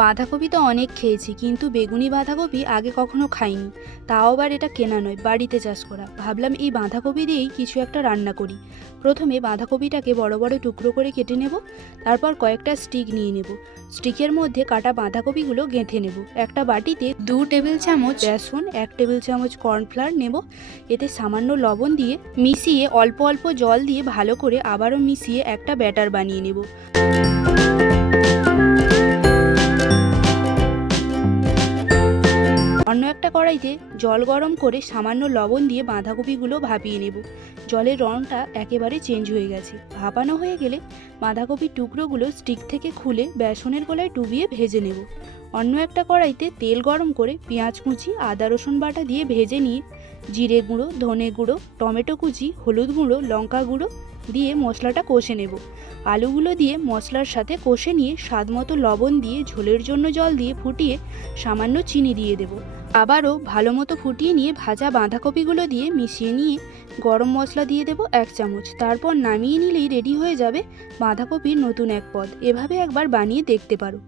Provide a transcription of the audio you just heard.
বাঁধাকপি তো অনেক খেয়েছি, কিন্তু বেগুনি বাঁধাকপি আগে কখনো খাইনি। তাও আবার এটা কেনা নয়, বাড়িতে চাষ করা। ভাবলাম এই বাঁধাকপি দিয়েই কিছু একটা রান্না করি। প্রথমে বাঁধাকপিটাকে বড় বড় টুকরো করে কেটে নেব। তারপর কয়েকটা স্টিক নিয়ে নেব। স্টিকের মধ্যে কাটা বাঁধাকপিগুলো গেঁথে নেব। একটা বাটিতে 2 টেবিল চামচ বেসন, 1 টেবিল চামচ কর্নফ্লাওয়ার নেব। এতে সামান্য লবণ দিয়ে মিশিয়ে অল্প অল্প জল দিয়ে ভালো করে আবারও মিশিয়ে একটা ব্যাটার বানিয়ে নেব। অন্য একটা কড়াইতে জল গরম করে সামান্য লবণ দিয়ে বাঁধাকপিগুলো ভাপিয়ে নেব। জলের রঙটা একেবারে চেঞ্জ হয়ে গেছে। ভাপানো হয়ে গেলে বাঁধাকপির টুকরোগুলো স্টিক থেকে খুলে বেসনের গোলায় ডুবিয়ে ভেজে নেব। অন্য একটা কড়াইতে তেল গরম করে পেঁয়াজ কুচি, আদা রসুন বাটা দিয়ে ভেজে নিয়ে জিরে গুঁড়ো, ধনে গুঁড়ো, টমেটো কুচি, হলুদ গুঁড়ো, লঙ্কা গুঁড়ো দিয়ে মশলাটা কষে নেব। আলুগুলো দিয়ে মশলার সাথে কষে নিয়ে স্বাদমতো লবণ দিয়ে ঝোলের জন্য জল দিয়ে ফুটিয়ে সামান্য চিনি দিয়ে দেব। আবারও ভালো মতো ফুটিয়ে নিয়ে ভাজা বাঁধাকপিগুলো দিয়ে মিশিয়ে নিয়ে গরম মশলা দিয়ে দেব 1 চামচ। তারপর নামিয়ে নিলেই রেডি হয়ে যাবে বাঁধাকপির নতুন এক পদ। এভাবে একবার বানিয়ে দেখতে পারো।